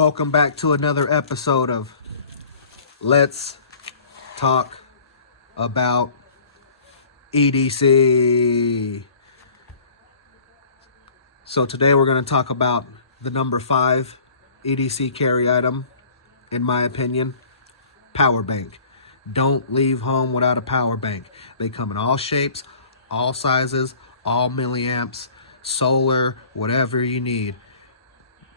Welcome back to another episode of Let's Talk About EDC. So today we're going to talk about the number 5 EDC carry item, in my opinion, PowerBank. Don't leave home without a PowerBank. They come in all shapes, all sizes, all milliamps, solar, whatever you need.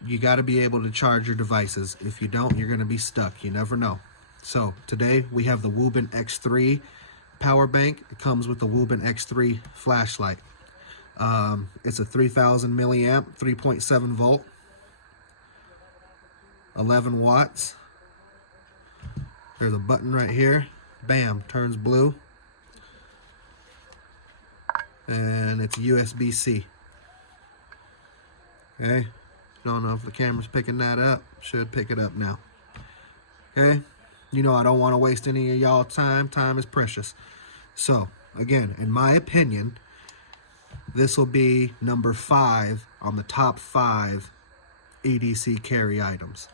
You got to be able to charge your devices. If you don't, you're going to be stuck. You never know. So today we have the Wuben X3 power bank. It comes with the Wuben X3 flashlight. It's a 3000 milliamp, 3.7 volt, 11 watts. There's a button right here. Bam, turns blue. And it's USB-C. Okay. Don't know if the camera's picking that up. Should pick it up now. Okay? You know I don't want to waste any of y'all time. Time is precious. So, again, in my opinion, this will be number 5 on the top 5 EDC carry items.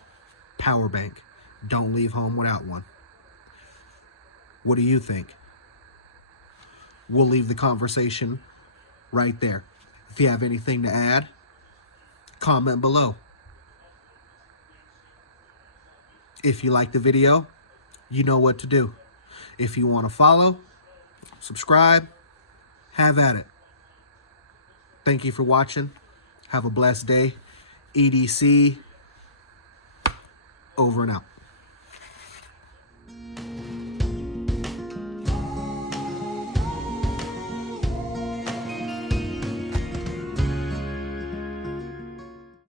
Power bank. Don't leave home without one. What do you think? We'll leave the conversation right there. If you have anything to add, comment below. If you like the video, you know what to do. If you want to follow, subscribe, have at it. Thank you for watching. Have a blessed day. EDC, over and out.